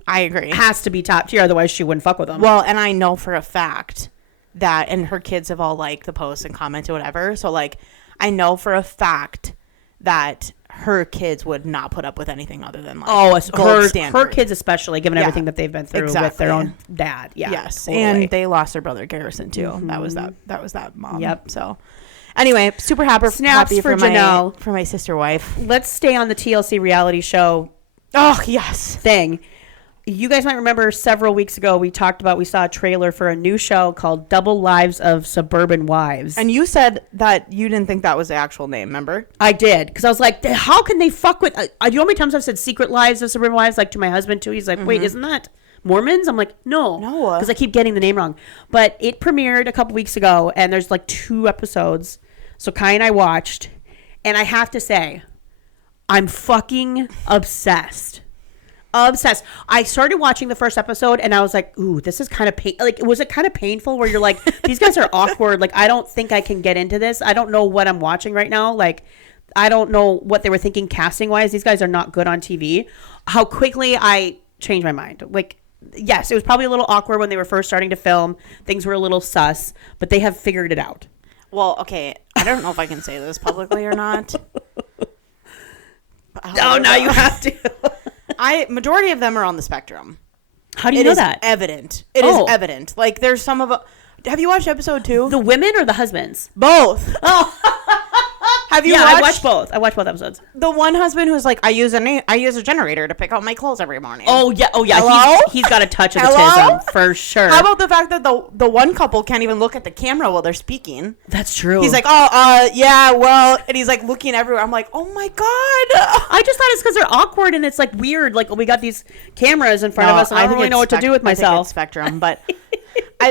I agree, has to be top tier. Otherwise, she wouldn't fuck with him. Well, and I know for a fact that, and her kids have all liked the post and commented whatever. So like, I know for a fact that her kids would not put up with anything other than like gold standard. Her kids especially, given everything that they've been through with their own dad. Yeah. Yes. Totally. And they lost their brother Garrison too. Mm-hmm. That was that mom. Yep. So anyway, super happy for Janelle. For my sister wife. Let's stay on the TLC reality show. Oh, yes. Thing. You guys might remember several weeks ago we saw a trailer for a new show called Double Lives of Suburban Wives. And you said that you didn't think that was the actual name, remember? I did, because I was like, how can they fuck with... you know how many times I've said Secret Lives of Suburban Wives, like to my husband too? He's like, wait, isn't that Mormons? I'm like, no. Because I keep getting the name wrong. But it premiered a couple weeks ago, and there's like 2 episodes. So Kiah and I watched, and I have to say, I'm fucking obsessed. I started watching the first episode and I was like, ooh, this is kind of was it kind of painful where you're like, these guys are awkward, like I don't think I can get into this, I don't know what I'm watching right now, like I don't know what they were thinking casting wise, these guys are not good on TV. How quickly I changed my mind. Like, yes, it was probably a little awkward when they were first starting to film, things were a little sus, but they have figured it out. Well, okay, I don't know if I can say this publicly or not. Oh, now you have to. Majority of them are on the spectrum. How do you know that? Evident. It is evident. Like, there's some of... Have you watched episode 2? The women or the husbands? Both. Oh. Have you watched? I watched both. I watched both episodes. The one husband who's like, I use a generator to pick out my clothes every morning. Oh yeah. Hello? He's got a touch of autism for sure. How about the fact that the one couple can't even look at the camera while they're speaking? That's true. He's like, yeah, well, and he's like looking everywhere. I'm like, oh my god. I just thought it's because they're awkward and it's like weird. Like, we got these cameras in front of us and I don't really know what to do with myself. I think it's spectrum, but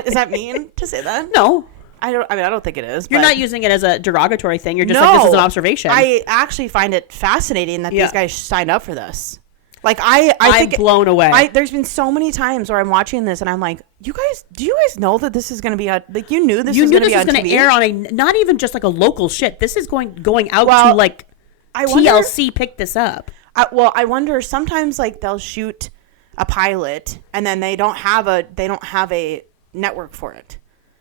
is that mean to say that? No. I don't think it is. You're not using it as a derogatory thing. You're just like, this is an observation. I actually find it fascinating that these guys signed up for this. Like I'm think blown away. There's been so many times where I'm watching this and I'm like, do you guys know that this is going to be like, you knew this was going to air on a, not even just like a local shit. This is going out to like TLC picked this up. I wonder sometimes like they'll shoot a pilot and then they don't have a network for it.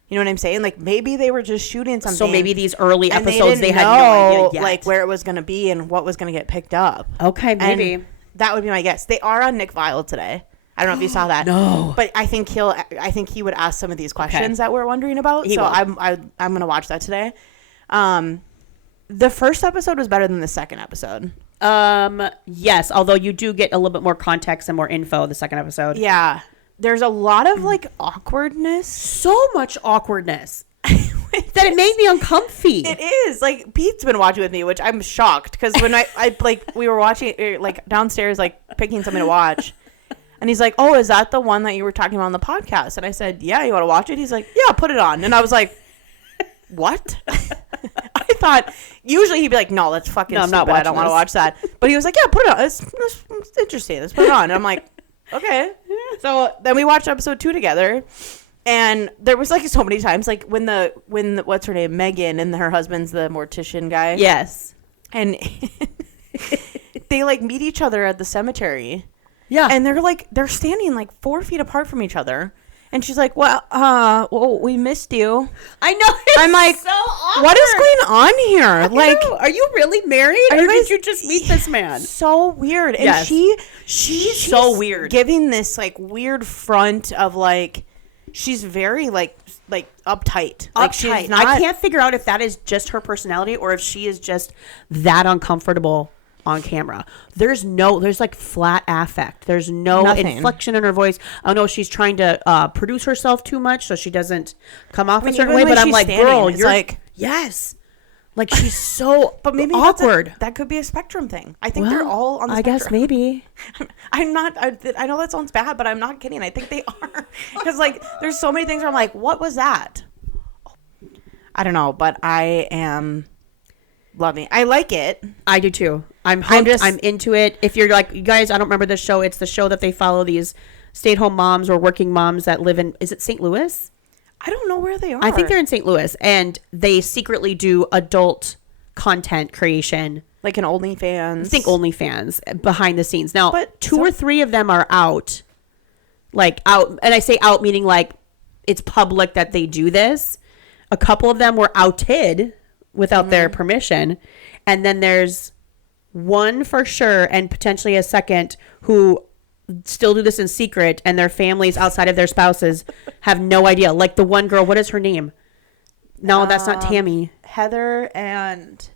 You know what I'm saying? Like maybe they were just shooting something. So maybe these early episodes they had no idea yet. Like where it was going to be and what was going to get picked up. Okay, maybe. And that would be my guess. They are on Nick Viall today. I don't know if you saw that. No. But I think he would ask some of these questions that we're wondering about. I'm going to watch that today. The first episode was better than the second episode. Yes, although you do get a little bit more context and more info the second episode. Yeah. There's a lot of like awkwardness. So much awkwardness. That it made me uncomfy. It is. Like Pete's been watching with me, which I'm shocked because when I like we were watching like downstairs like picking something to watch. And he's like, "Oh, is that the one that you were talking about on the podcast?" And I said, "Yeah, you want to watch it?" He's like, "Yeah, put it on." And I was like, "What?" I thought usually he'd be like, "No, that's fucking stupid. I don't want to watch that." But he was like, "Yeah, put it on. It's interesting. Let's put it on." And I'm like, "Okay." So then we watched episode 2 together, and there was like so many times like when what's her name, Megan, and her husband's the mortician guy. Yes. And they like meet each other at the cemetery. Yeah. And they're standing like 4 feet apart from each other. And she's like, well, we missed you. I know. I'm like, so awkward. What is going on here? Like, are you really married? Or did you just meet this man? So weird. And yes. she's so weird. Giving this like weird front of like, she's very like uptight. Like she's not. I can't figure out if that is just her personality or if she is just that uncomfortable on camera. There's like flat affect. There's no inflection in her voice. I know she's trying to produce herself too much so she doesn't come off a certain way, but I'm like, girl, you're like, yes. Like she's so but maybe awkward. That could be a spectrum thing. I think they're all on the spectrum. I guess maybe. I'm not, I know that sounds bad, but I'm not kidding. I think they are. Because like there's so many things where I'm like, what was that? I don't know, but I am loving. I like it. I do too. I'm hooked. I'm into it. If you're like, you guys, I don't remember this show. It's the show that they follow these stay-at-home moms or working moms that live in, is it St. Louis? I don't know where they are. I think they're in St. Louis, and they secretly do adult content creation. Like an OnlyFans. I think OnlyFans behind the scenes. Now, but two or three of them are out. Like out, and I say out meaning like it's public that they do this. A couple of them were outed without their permission. And then there's one for sure and potentially a second who still do this in secret and their families outside of their spouses have no idea. Like the one girl, what is her name? No, that's not Tammy. Heather and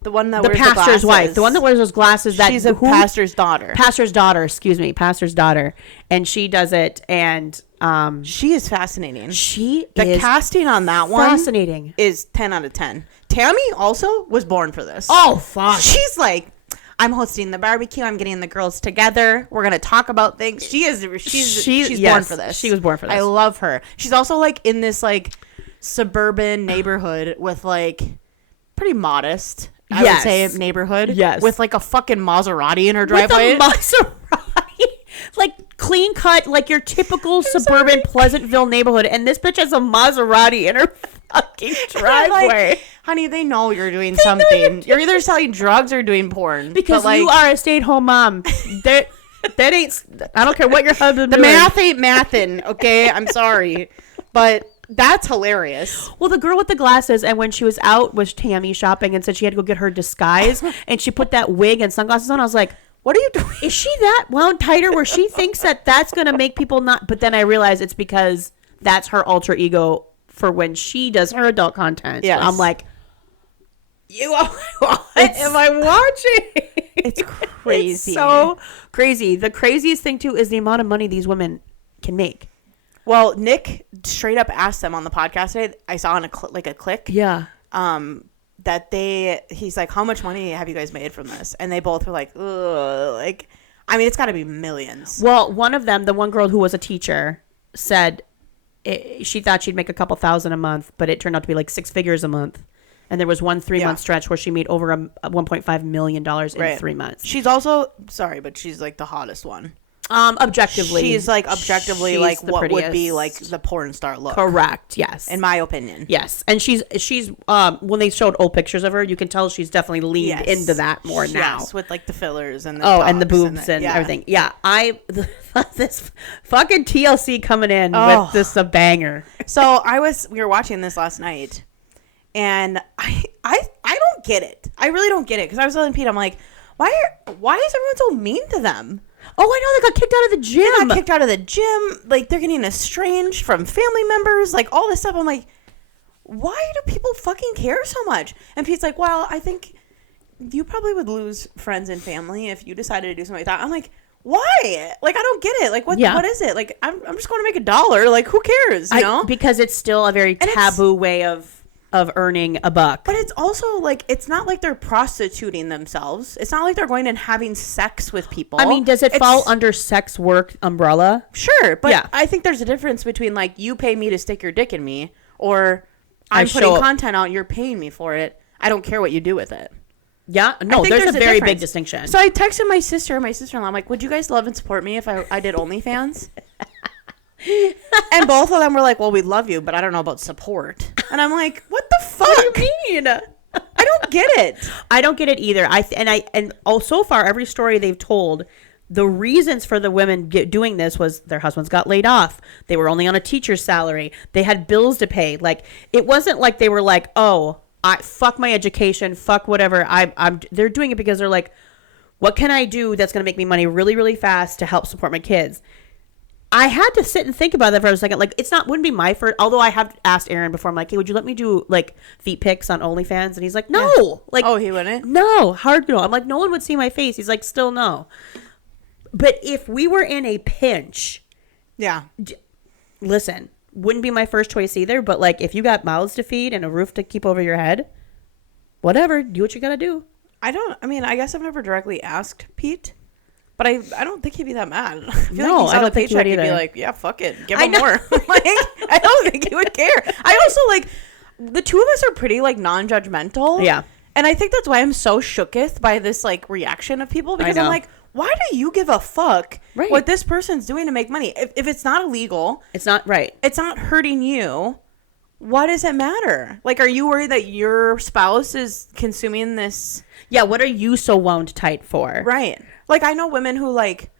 the one that the wears pastor's the wife. The one that wears those glasses. That she's a pastor's daughter. Pastor's daughter, excuse me. Pastor's daughter. And she does it and she is fascinating. The casting on that one fascinating. Is 10 out of 10. Tammy also was born for this. Oh, fuck. She's like, I'm hosting the barbecue. I'm getting the girls together. We're going to talk about things. She's born for this. She was born for this. I love her. She's also like in this like suburban neighborhood with like pretty modest, I would say, neighborhood. Yes. With like a fucking Maserati in her driveway. With a Maserati. Like clean cut, like your typical suburban Pleasantville neighborhood. And this bitch has a Maserati in her fucking driveway. Like, honey, they know you're doing something. You're either selling drugs or doing porn. Because you are a stay-at-home mom. That ain't, I don't care what your husband doing. The math ain't mathin', okay? I'm sorry. But that's hilarious. Well, the girl with the glasses, and when she was out with Tammy shopping and said she had to go get her disguise, and she put that wig and sunglasses on, I was like, what are you doing? Is she that wound tighter where she thinks that that's going to make people not? But then I realized it's because that's her alter ego for when she does her adult content. Yes. I'm like, what am I watching? It's crazy. It's so crazy. The craziest thing, too, is the amount of money these women can make. Well, Nick straight up asked them on the podcast today. I saw on a click. Yeah. That he's like, how much money have you guys made from this? And they both were like, ugh. Like, I mean, it's got to be millions. Well, one of them, the one girl who was a teacher, said she thought she'd make a couple thousand a month, but it turned out to be like 6 figures a month. And there was one 3-month stretch where she made over a $1.5 million in 3 months. She's also, sorry, but she's like the hottest one. Objectively. She's like objectively like what prettiest. Would be like the porn star look. Correct. Yes. In my opinion. Yes. And she's when they showed old pictures of her, you can tell she's definitely leaned into that more now. Yes, with like the fillers and the and the boobs and everything. Yeah. This fucking TLC coming in with this a banger. So we were watching this last night, and I don't get it. I really don't get it, because I was telling Pete, I'm like, why is everyone so mean to them? Oh, I know, they got kicked out of the gym. They got kicked out of the gym. Like, they're getting estranged from family members. Like, all this stuff. I'm like, why do people fucking care so much? And Pete's like, well, I think you probably would lose friends and family if you decided to do something like that. I'm like, why? Like, I don't get it. Like, what is it? Like, I'm just going to make $1. Like, who cares, you know? Because it's still a very taboo way of earning a buck. But it's also like, it's not like they're prostituting themselves. It's not like they're going and having sex with people. I mean, does it fall under sex work umbrella? Sure, but I think there's a difference between like, you pay me to stick your dick in me, or I'm putting content out, you're paying me for it. I don't care what you do with it. Yeah, no, there's a very big distinction. So I texted my sister and my sister-in-law. I'm like, would you guys love and support me if I did OnlyFans? And both of them were like, well, we love you, but I don't know about support. And I'm like, what the fuck? What do you mean? I don't get it. I don't get it either. So far, every story they've told, the reasons for the women doing this was their husbands got laid off. They were only on a teacher's salary. They had bills to pay. Like, it wasn't like they were like, oh, fuck my education, fuck whatever. They're doing it because they're like, what can I do that's going to make me money really, really fast to help support my kids? I had to sit and think about that for a second. Like, wouldn't be my first, although I have asked Aaron before. I'm like, hey, would you let me do like feet pics on OnlyFans? And he's like, no. Yeah. Like, oh, he wouldn't? No, hard no. I'm like, no one would see my face. He's like, still no. But if we were in a pinch, listen, wouldn't be my first choice either. But like, if you got mouths to feed and a roof to keep over your head, whatever, do what you gotta do. I guess I've never directly asked Pete. But I don't think he'd be that mad. I feel like I don't think he would either. He'd be like, yeah, fuck it. Give him more. Like, I don't think he would care. I also, like, the two of us are pretty, like, non-judgmental. Yeah. And I think that's why I'm so shooketh by this, like, reaction of people. Because I'm like, why do you give a fuck what this person's doing to make money? If it's not illegal. It's not right. It's not hurting you. Why does it matter? Like, are you worried that your spouse is consuming this? Yeah, what are you so wound tight for? Right. Like, I know women who, like,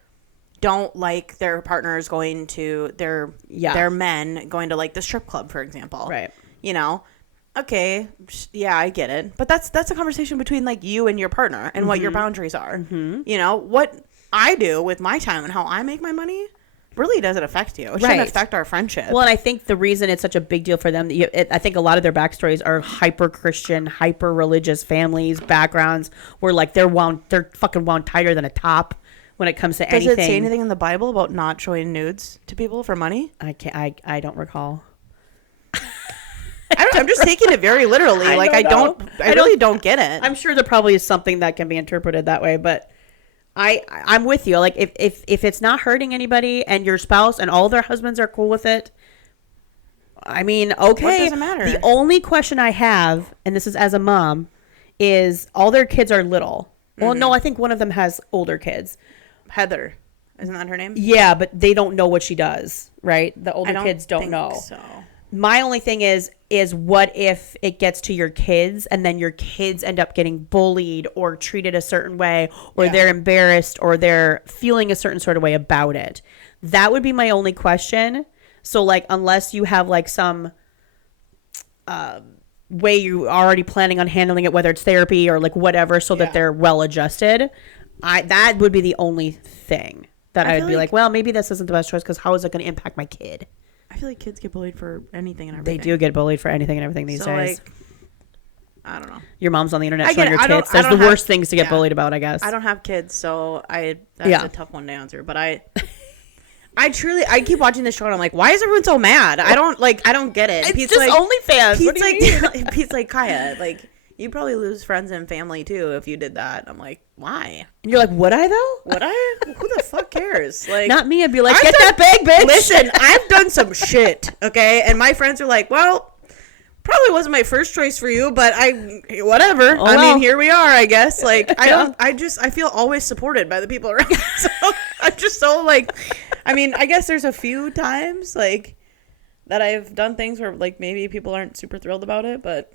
don't like their partners going to their men going to, like, the strip club, for example. Right. You know? Okay. Yeah, I get it. But that's a conversation between, like, you and your partner and what your boundaries are. Mm-hmm. You know? What I do with my time and how I make my money really doesn't affect you. It shouldn't affect our friendship. Well, and I think the reason it's such a big deal for them, I think a lot of their backstories are hyper-Christian, hyper-religious families, backgrounds, where like they're fucking wound tighter than a top when it comes to anything. Does it say anything in the Bible about not showing nudes to people for money? I don't recall. I'm just taking it very literally. I really don't get it. I'm sure there probably is something that can be interpreted that way, but I'm with you. Like, if it's not hurting anybody and your spouse and all their husbands are cool with it, I mean, okay. What does it matter? The only question I have, and this is as a mom, is all their kids are little. Well, no, I think one of them has older kids. Heather. Isn't that her name? Yeah, but they don't know what she does, right? The older kids don't know. So. My only thing is what if it gets to your kids and then your kids end up getting bullied or treated a certain way, or they're embarrassed or they're feeling a certain sort of way about it? That would be my only question. So like, unless you have like some way you are already planning on handling it, whether it's therapy or like whatever, so that they're well adjusted, that would be the only thing that I would be like, well, maybe this isn't the best choice, because how is it going to impact my kid? I feel like kids get bullied for anything and everything. They do get bullied for anything and everything these days. Like, I don't know. Your mom's on the internet showing your tits. There's the worst things to get bullied about, I guess. I don't have kids, so that's a tough one to answer. But I keep watching this show and I'm like, why is everyone so mad? I don't get it. It's Pete's just like, OnlyFans. Pete's like, Pete's like, Kiah, like, you'd probably lose friends and family too if you did that. I'm like, why? And you're like, would I though? Would I? Who the fuck cares? Like, not me. I'd be like, get that bag, bitch. Listen, I've done some shit, okay? And my friends are like, well, probably wasn't my first choice for you, but whatever. Oh, I well. mean, here we are, I guess. Like, I feel always supported by the people around. So I'm just so like, I mean, I guess there's a few times like that I've done things where like maybe people aren't super thrilled about it, but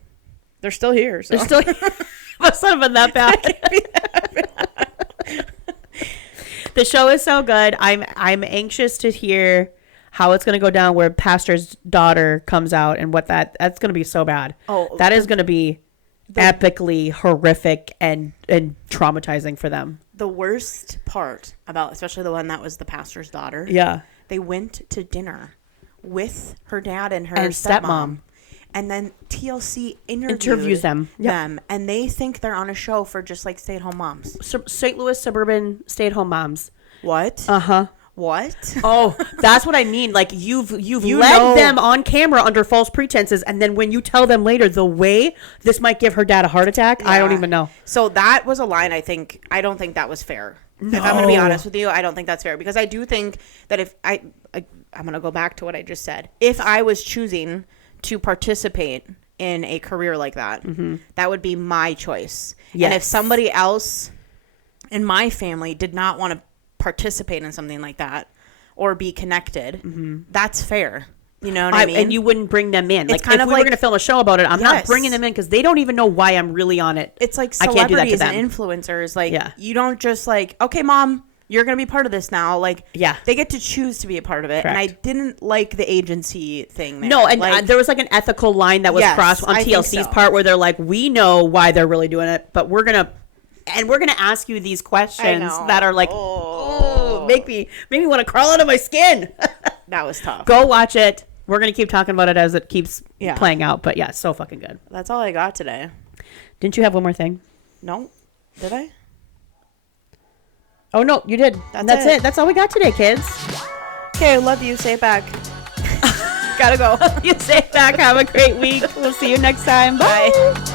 they're still here. So. They're still here. Must not have been that bad. The show is so good. I'm anxious to hear how it's going to go down where pastor's daughter comes out and what that's going to be so bad. Oh, that is going to be epically horrific and traumatizing for them. The worst part about, especially the one that was the pastor's daughter. Yeah. They went to dinner with her dad and her stepmom. And then TLC interviews them. And they think they're on a show for just like stay-at-home moms. St. Louis suburban stay-at-home moms. What? Uh-huh. What? Oh, that's what I mean. Like you've led them on camera under false pretenses, and then when you tell them later the way this might give her dad a heart attack, I don't even know. So that was a line I don't think that was fair. No. If I'm going to be honest with you, I don't think that's fair because I do think that if I'm going to go back to what I just said. If I was choosing to participate in a career like that, that would be my choice. Yes. And if somebody else in my family did not want to participate in something like that or be connected, that's fair. You know what I mean? And you wouldn't bring them in. Like, if we were going to film a show about it, I'm not bringing them in because they don't even know why I'm really on it. It's like celebrities and influencers. Like, you don't just like, okay, mom, you're going to be part of this now. Like, they get to choose to be a part of it. Correct. And I didn't like the agency thing there. No, and like, there was like an ethical line that was crossed on TLC's part where they're like, we know why they're really doing it, but we're going to ask you these questions that are like, make me want to crawl out of my skin. That was tough. Go watch it. We're going to keep talking about it as it keeps playing out. But yeah, so fucking good. That's all I got today. Didn't you have one more thing? No. Did I? Oh, no, you did. That's it. That's all we got today, kids. Okay, I love you. Say it back. Gotta go. You say it back. Have a great week. We'll see you next time. Bye.